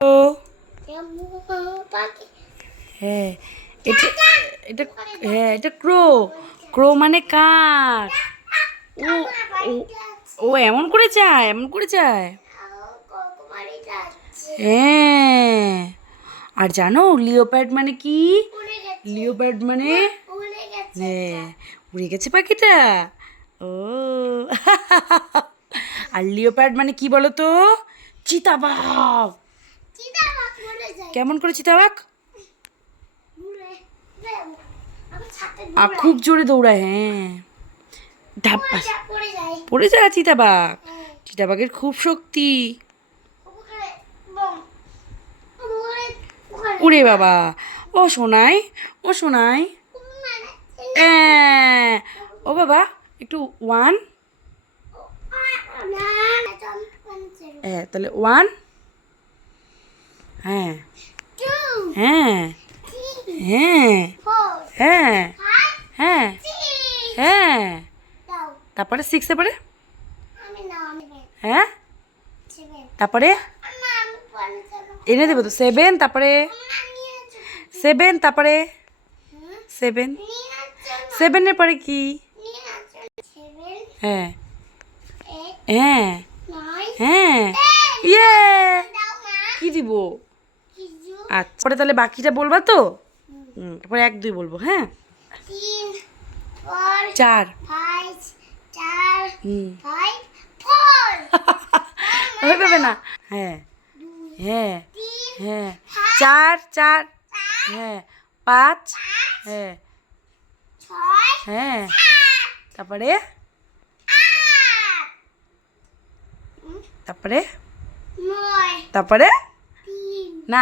ও হ্যাঁ, এটা এটা হ্যাঁ এটা ক্রো। ক্রো মানে কাক। ও ও ও এমন করে চায়, এমন করে চায়। হ্যাঁ, আর জানো লিওপ্যাড মানে কি? লিওপ্যাড মানে হ্যাঁ, উড়ে গেছে পাখিটা। ও আর লিওপ্যাড মানে কি বলো তো? চিতাবাঘ। কেমন করে চিতাবাঘ? আর খুব জোরে দৌড়ায়। হ্যাঁ, ধাপ্পা পড়ে যায় চিতাবাঘ। চিতাবাঘের খুব শক্তি। উড়ে বাবা, ও শোনাই, ও শোনাই। ও বাবা, একটু ওয়ান। হ্যাঁ, তাহলে ওয়ান। হ্যাঁ হ্যাঁ হ্যাঁ হ্যাঁ হ্যাঁ হ্যাঁ, তারপরে সিক্স, তারপরে হ্যাঁ, তারপরে এনে দেবো তো। সেভেন, তারপরে সেভেন, তারপরে সেভেন। সেভেনের পরে কি? হ্যাঁ হ্যাঁ হ্যাঁ, ইয়ে কি দিব? আচ্ছা, পরে তাহলে বাকিটা বলবা তো? তারপরে এক দুই বলবো। হ্যাঁ, চার। হয়ে যাবে না? হ্যাঁ হ্যাঁ হ্যাঁ, চার চার। হ্যাঁ, পাঁচ। হ্যাঁ হ্যাঁ, তারপরে তারপরে তারপরে না।